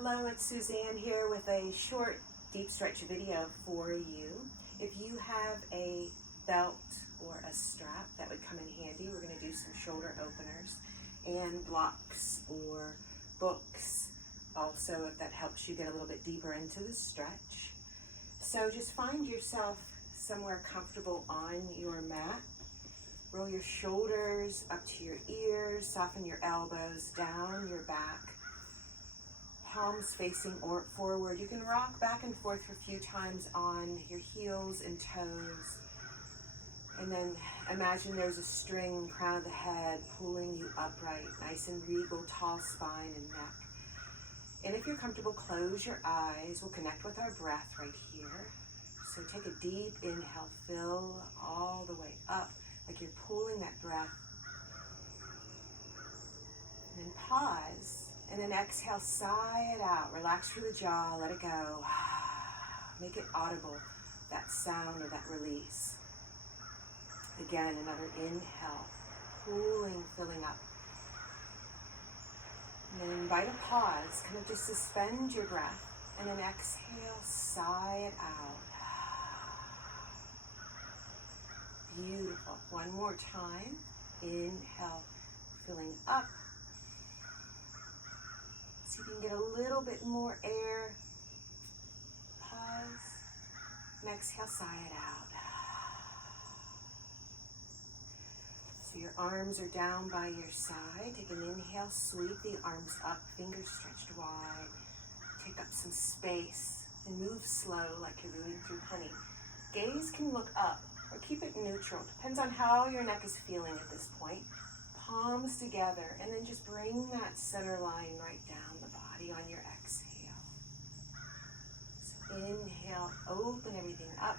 Hello, it's Suzanne here with a short deep stretch video for you. If you have a belt or a strap, that would come in handy. We're going to do some shoulder openers and blocks or books also, if that helps you get a little bit deeper into the stretch. So just find yourself somewhere comfortable on your mat. Roll your shoulders up to your ears, soften your elbows down your back. Palms facing or forward. You can rock back and forth for a few times on your heels and toes. And then imagine there's a string, crown of the head, pulling you upright, nice and regal, tall spine and neck. And if you're comfortable, close your eyes. We'll connect with our breath right here. So take a deep inhale, fill all the way up, like you're pulling that breath. And then pause. And then exhale, sigh it out. Relax through the jaw, let it go. Make it audible, that sound or that release. Again, another inhale, pulling, filling up. And then invite a pause, kind of just suspend your breath. And then exhale, sigh it out. Beautiful. One more time. Inhale, filling up. See if you can get a little bit more air. Pause. And exhale, sigh it out. So your arms are down by your side. Take an inhale, sweep the arms up, fingers stretched wide. Take up some space and move slow like you're moving through honey. Gaze can look up or keep it neutral. Depends on how your neck is feeling at this point. Palms together, and then just bring that center line right down the body on your exhale. So inhale, open everything up.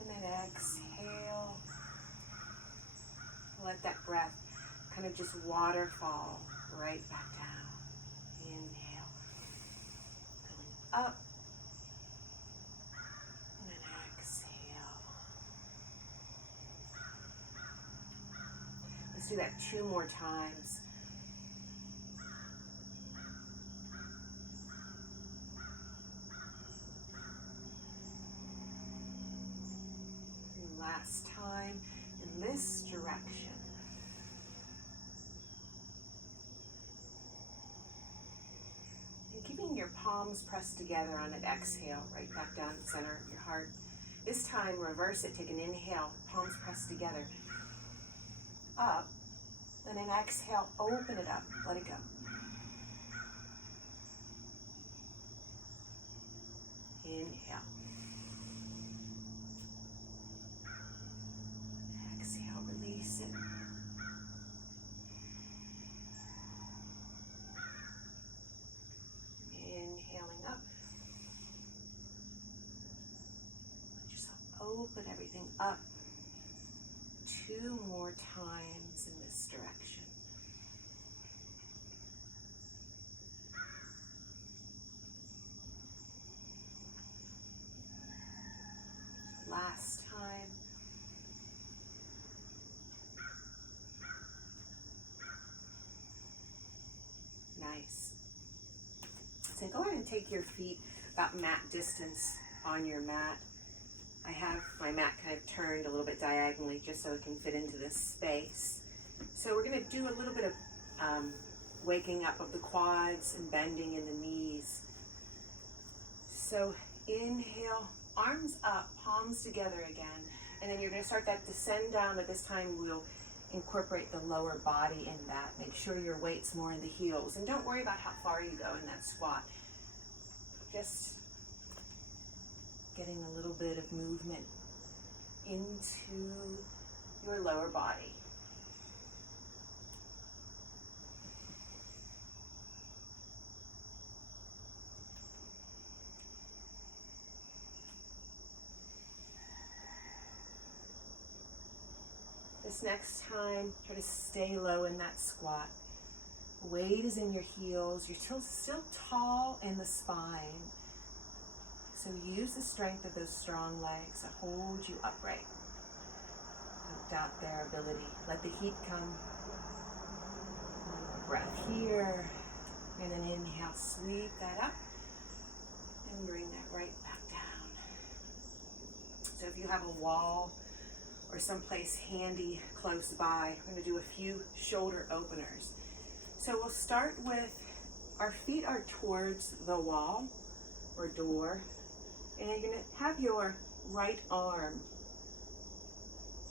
And then exhale. Let that breath kind of just waterfall right back down. Inhale. Filling up. Let's do that 2 more times. And last time in this direction. And keeping your palms pressed together on an exhale, right back down the center of your heart. This time, reverse it. Take an inhale, palms pressed together. Up, and then exhale, open it up, let it go. Inhale. Exhale, release it. Inhaling up. Just open everything up. 2 more times in this direction. Last time. Nice. So go ahead and take your feet about mat distance on your mat. I have my mat kind of turned a little bit diagonally just so it can fit into this space. So we're going to do a little bit of waking up of the quads and bending in the knees. So inhale, arms up, palms together again. And then you're going to start that descend down, but this time we'll incorporate the lower body in that. Make sure your weight's more in the heels. And don't worry about how far you go in that squat. Just getting a little bit of movement into your lower body. This next time, try to stay low in that squat. Weight is in your heels. You're still tall in the spine. So use the strength of those strong legs to hold you upright. Don't doubt their ability. Let the heat come. here. And then inhale, sweep that up and bring that right back down. So if you have a wall or someplace handy close by, I'm going to do a few shoulder openers. So we'll start with our feet are towards the wall or door, and you're going to have your right arm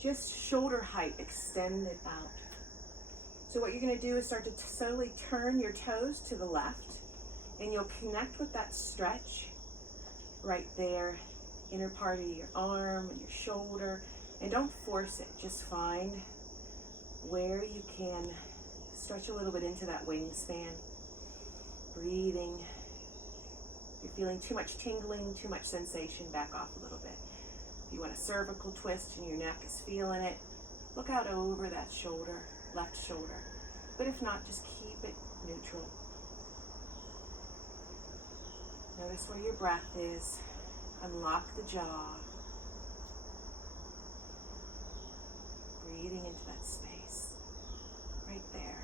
just shoulder height extended out. So what you're going to do is start to slowly turn your toes to the left, and you'll connect with that stretch right there, inner part of your arm and your shoulder. And don't force it, just find where you can stretch a little bit into that wingspan. Breathing. If you're feeling too much tingling, too much sensation, back off a little bit. If you want a cervical twist and your neck is feeling it, look out over that shoulder, left shoulder. But if not, just keep it neutral. Notice where your breath is. Unlock the jaw. Breathing into that space. Right there.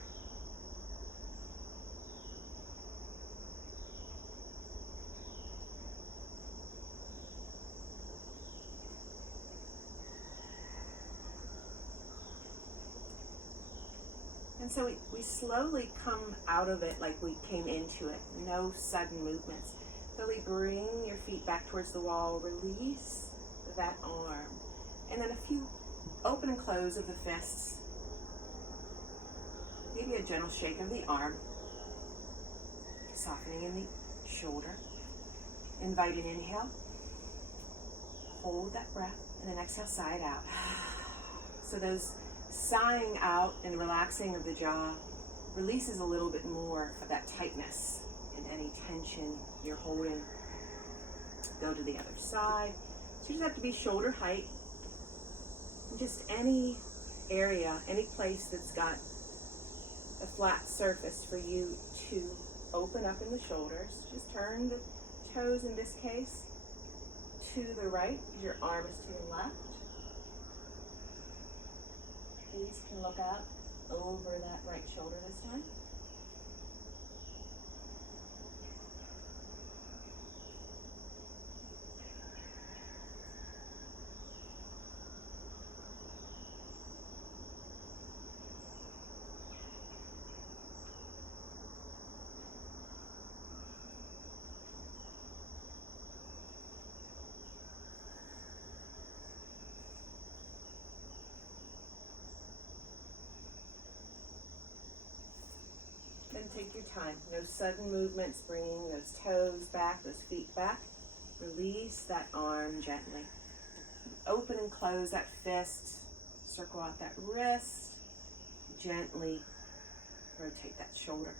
And so we slowly come out of it like we came into it. No sudden movements. Slowly bring your feet back towards the wall. Release that arm. And then a few open and close of the fists. Maybe a gentle shake of the arm. Softening in the shoulder. Invite an inhale. Hold that breath. And then exhale, sigh it out. So those sighing out and relaxing of the jaw releases a little bit more of that tightness and any tension you're holding. Go to the other side. So you just have to be shoulder height. And just any area, any place that's got a flat surface for you to open up in the shoulders. Just turn the toes in this case to the right. Your arm is to the left. Please can look out over that right shoulder this time. Then take your time. No sudden movements, bringing those toes back, those feet back. Release that arm gently. Open and close that fist. Circle out that wrist. Gently rotate that shoulder.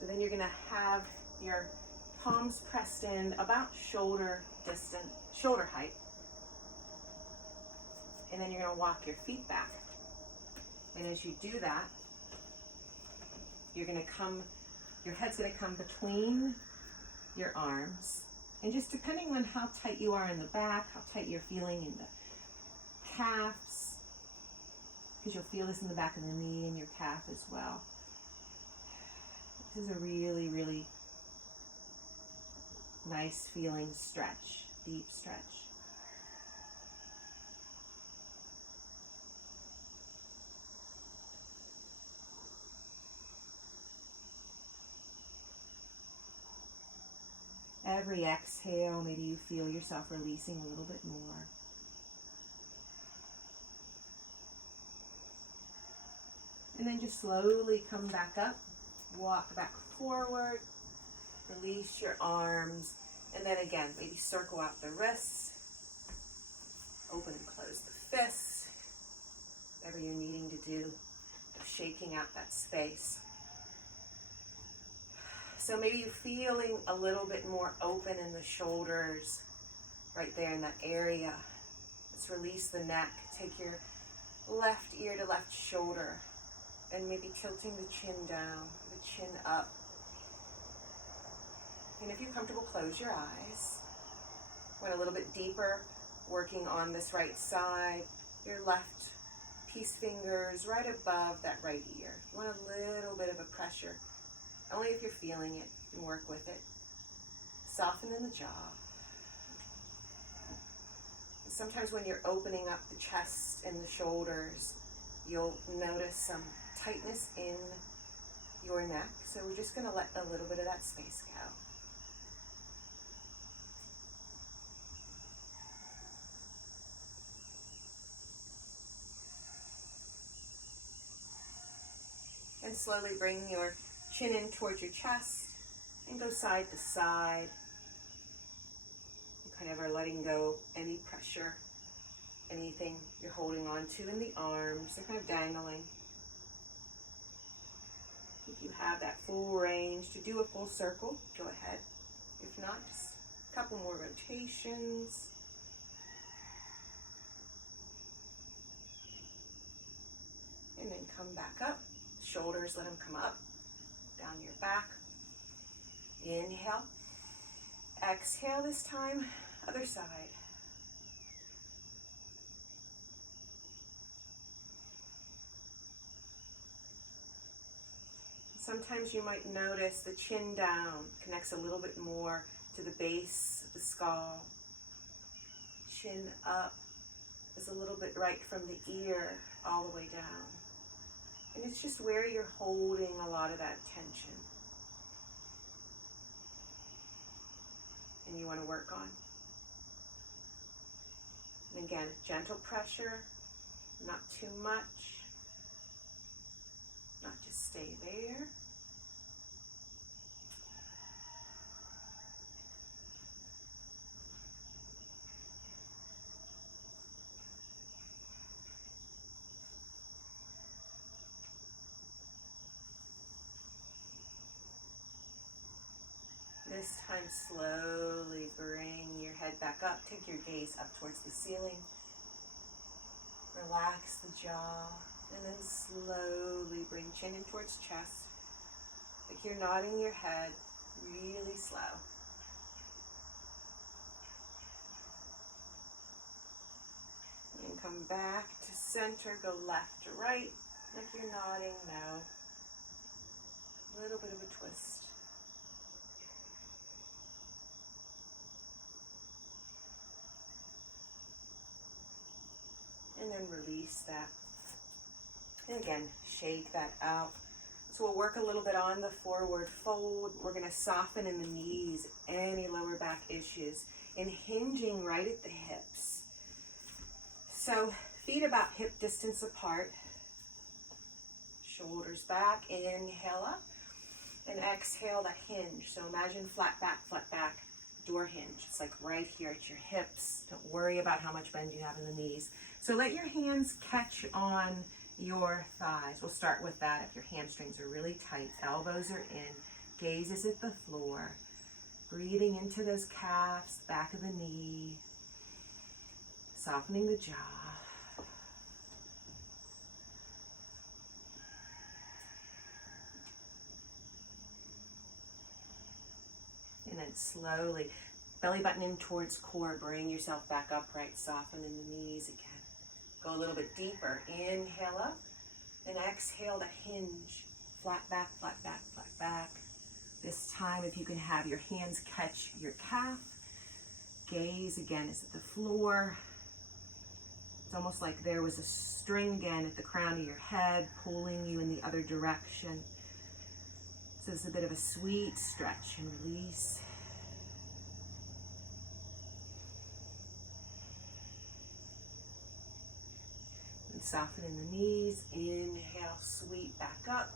So then you're going to have your palms pressed in about shoulder height. And then you're going to walk your feet back. And as you do that, you're going to come, your head's going to come between your arms. And just depending on how tight you are in the back, how tight you're feeling in the calves, because you'll feel this in the back of the knee and your calf as well. This is a really, really nice feeling stretch, deep stretch. Every exhale, maybe you feel yourself releasing a little bit more. And then just slowly come back up, walk back forward, release your arms, and then again, maybe circle out the wrists, open and close the fists, whatever you're needing to do, shaking out that space. So maybe you're feeling a little bit more open in the shoulders, right there in that area. Let's release the neck. Take your left ear to left shoulder, and maybe tilting the chin down, the chin up. And if you're comfortable, close your eyes. Went a little bit deeper, working on this right side. Your left peace fingers right above that right ear. You want a little bit of a pressure. Only if you're feeling it, you can work with it. Soften in the jaw. Sometimes when you're opening up the chest and the shoulders, you'll notice some tightness in your neck. So we're just going to let a little bit of that space go. And slowly bring your chin in towards your chest and go side to side. You kind of are letting go any pressure, anything you're holding on to in the arms. They're kind of dangling. If you have that full range to do a full circle, go ahead. If not, just a couple more rotations. And then come back up. Shoulders, let them come up, down your back. Inhale. Exhale this time, other side. Sometimes you might notice the chin down connects a little bit more to the base of the skull. Chin up is a little bit right from the ear all the way down. And it's just where you're holding a lot of that tension. And you want to work on. And again, gentle pressure, not too much. Not just stay there. This time, slowly bring your head back up. Take your gaze up towards the ceiling. Relax the jaw. And then slowly bring chin in towards chest. Like you're nodding your head really slow. And come back to center. Go left to right. Like you're nodding no. A little bit of a twist. And then release that. And again, shake that out. So we'll work a little bit on the forward fold. We're going to soften in the knees, any lower back issues, and hinging right at the hips. So feet about hip distance apart. Shoulders back. Inhale up. And exhale that hinge. So imagine flat back, door hinge. It's like right here at your hips. Don't worry about how much bend you have in the knees. So let your hands catch on your thighs. We'll start with that if your hamstrings are really tight. Elbows are in. Gaze is at the floor. Breathing into those calves, back of the knee. Softening the jaw. And then slowly, belly button in towards core. Bring yourself back upright. Soften in the knees again. Go a little bit deeper. Inhale up and exhale to hinge. Flat back, flat back, flat back. This time, if you can have your hands catch your calf. Gaze again is at the floor. It's almost like there was a string again at the crown of your head pulling you in the other direction. So it's a bit of a sweet stretch and release. And soften in the knees. Inhale, sweep back up.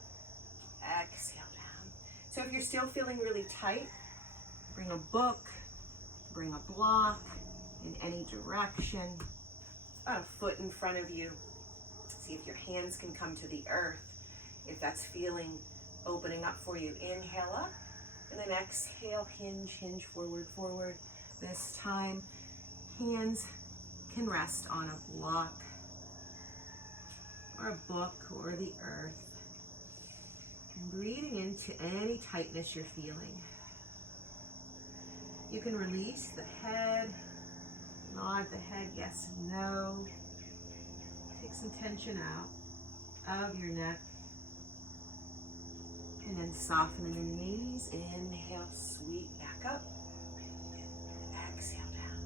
Exhale down. So if you're still feeling really tight, bring a book, bring a block in any direction. About a foot in front of you. See if your hands can come to the earth. If that's feeling opening up for you. Inhale up and then exhale, hinge forward, forward. This time, hands can rest on a block or a book or the earth. And breathing into any tightness you're feeling. You can release the head, nod the head, yes, no. Take some tension out of your neck. And then soften in the knees. Inhale, sweep back up. Exhale down.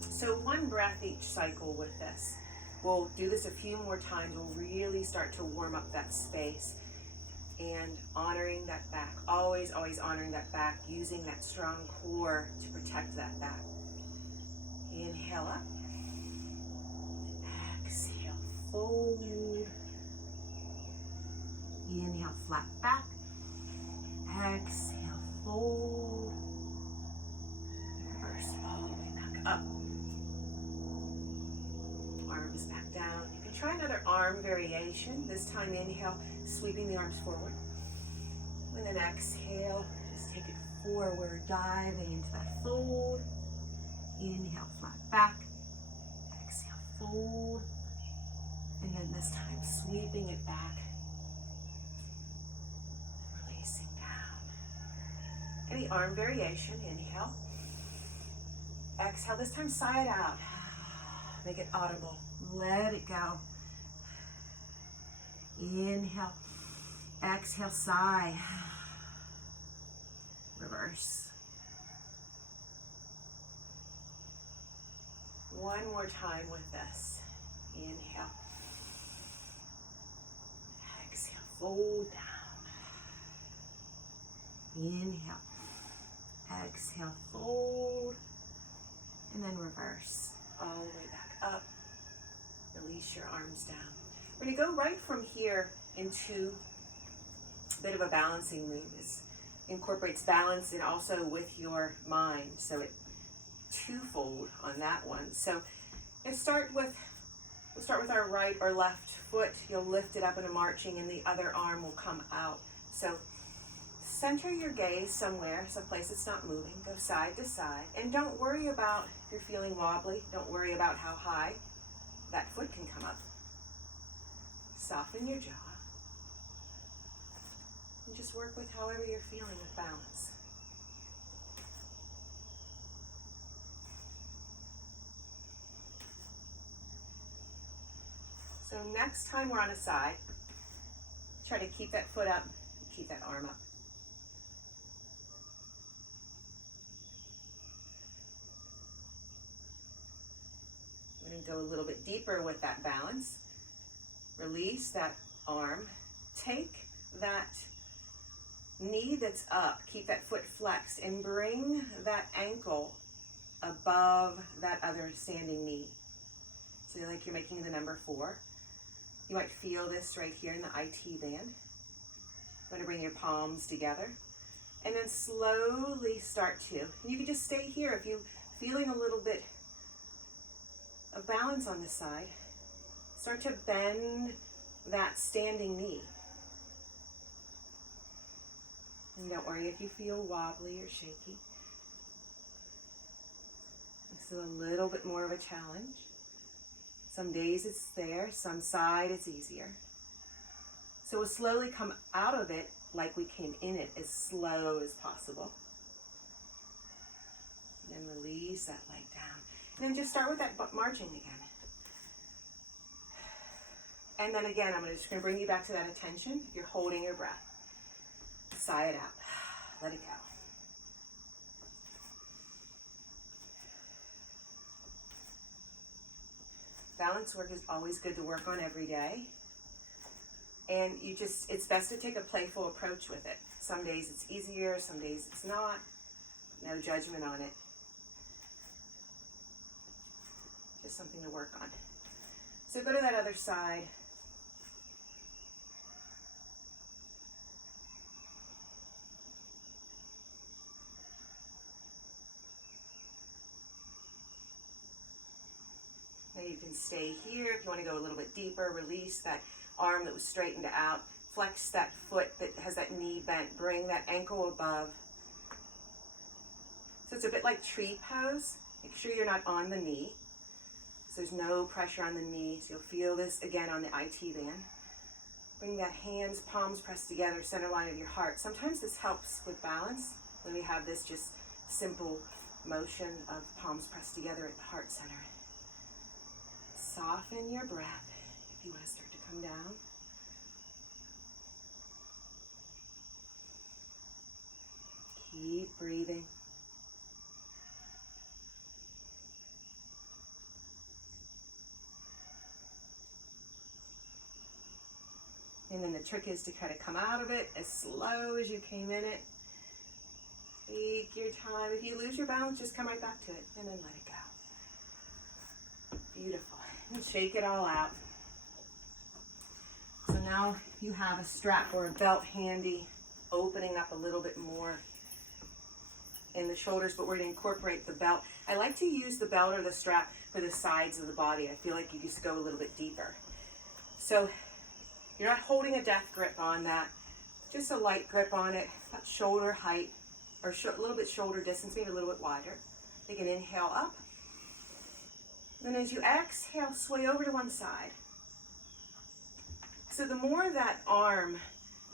So one breath each cycle with this. We'll do this a few more times. We'll really start to warm up that space and honoring that back. Always, always honoring that back, using that strong core to protect that back. Inhale up. Exhale, fold. Inhale, flat back. Exhale, fold. Reverse all the way back up. Arms back down. You can try another arm variation. This time inhale, sweeping the arms forward. And then exhale, just take it forward, diving into that fold. Inhale, flat back. Exhale, fold. And then this time sweeping it back. Releasing down. Any arm variation, inhale. Exhale, this time sigh it out. Make it audible. Let it go. Inhale. Exhale, sigh. Reverse. One more time with this. Inhale. Exhale, fold down. Inhale. Exhale, fold. And then reverse. All the way back up. Release your arms down. We're going to go right from here into a bit of a balancing move. This incorporates balance and also with your mind. So it twofold on that one. So we'll start with our right or left foot. You'll lift it up in a marching and the other arm will come out. So center your gaze somewhere, someplace it's not moving. Go side to side. And don't worry about if you're feeling wobbly. Don't worry about how high that foot can come up. Soften your jaw. And just work with however you're feeling with balance. So next time we're on a side, try to keep that foot up, keep that arm up. We're going to go a little bit deeper with that balance. Release that arm. Take that knee that's up, keep that foot flexed, and bring that ankle above that other standing knee. So like you're making the number 4. You might feel this right here in the IT band. I'm going to bring your palms together. And then slowly start to. You can just stay here if you're feeling a little bit of balance on this side. Start to bend that standing knee. And don't worry if you feel wobbly or shaky. This is a little bit more of a challenge. Some days it's there, some side it's easier. So we'll slowly come out of it like we came in it, as slow as possible. And then release that leg down. And then just start with that marching again. And then again, I'm just going to bring you back to that attention. If you're holding your breath, sigh it out. Let it go. Balance work is always good to work on every day. And it's best to take a playful approach with it. Some days it's easier, some days it's not. No judgment on it. Just something to work on. So go to that other side. Now you can stay here. If you want to go a little bit deeper, release that arm that was straightened out. Flex that foot that has that knee bent. Bring that ankle above. So it's a bit like tree pose. Make sure you're not on the knee. So there's no pressure on the knee. So you'll feel this again on the IT band. Bring that hands, palms pressed together, center line of your heart. Sometimes this helps with balance when we have this just simple motion of palms pressed together at the heart center. Soften your breath if you want to start to come down. Keep breathing. And then the trick is to kind of come out of it as slow as you came in it. Take your time. If you lose your balance, just come right back to it and then let it go. Beautiful. And shake it all out. So now you have a strap or a belt handy, opening up a little bit more in the shoulders, but we're going to incorporate the belt. I like to use the belt or the strap for the sides of the body. I feel like you just go a little bit deeper. So you're not holding a death grip on that, just a light grip on it, about shoulder height, or a little bit shoulder distance, maybe a little bit wider. Take an inhale up. And as you exhale, sway over to one side. So the more that arm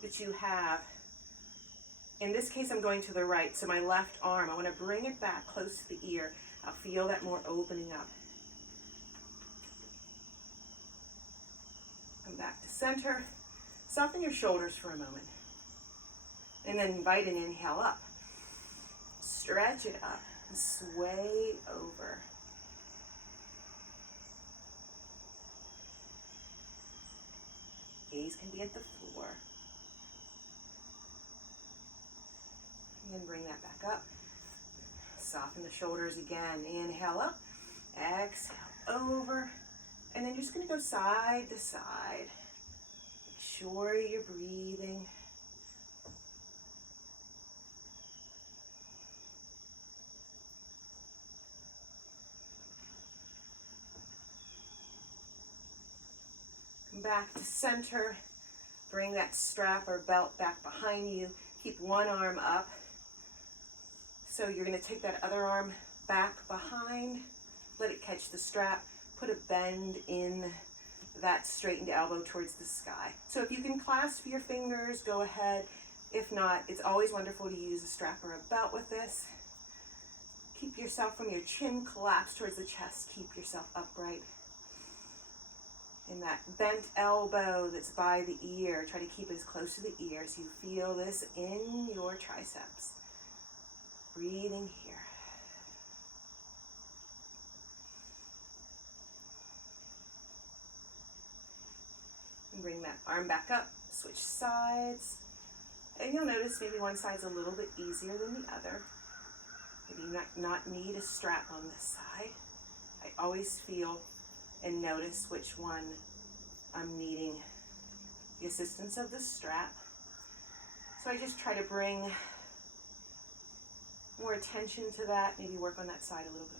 that you have, in this case I'm going to the right, so my left arm, I want to bring it back close to the ear. I'll feel that more opening up. Come back to center. Soften your shoulders for a moment. And then invite an inhale up. Stretch it up and sway over. Gaze can be at the floor. And then bring that back up. Soften the shoulders again. Inhale up. Exhale over. And then you're just going to go side to side. Make sure you're breathing. Come back to center. Bring that strap or belt back behind you. Keep one arm up. So you're going to take that other arm back behind. Let it catch the strap. Put a bend in that straightened elbow towards the sky. So if you can clasp your fingers, go ahead. If not, it's always wonderful to use a strap or a belt with this. Keep yourself from your chin collapsed towards the chest. Keep yourself upright. And that bent elbow that's by the ear, try to keep it as close to the ear so you feel this in your triceps. Breathing here. And bring that arm back up, switch sides. And you'll notice maybe one side's a little bit easier than the other. Maybe you not need a strap on this side. I always feel and notice which one I'm needing the assistance of the strap. So I just try to bring more attention to that, maybe work on that side a little bit more.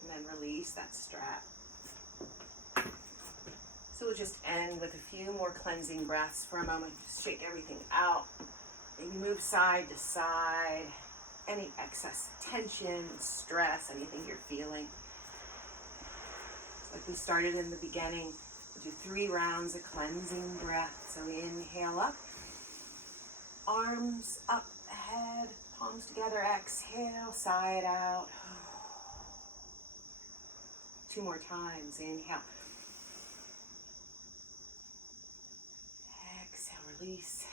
And then release that strap. So we'll just end with a few more cleansing breaths for a moment. Just shake everything out. Maybe move side to side. Any excess tension, stress, anything you're feeling. Like we started in the beginning, we'll do 3 rounds of cleansing breath. So we inhale up. Arms up, head, palms together. Exhale, side out. 2 more times. Inhale. Exhale, release.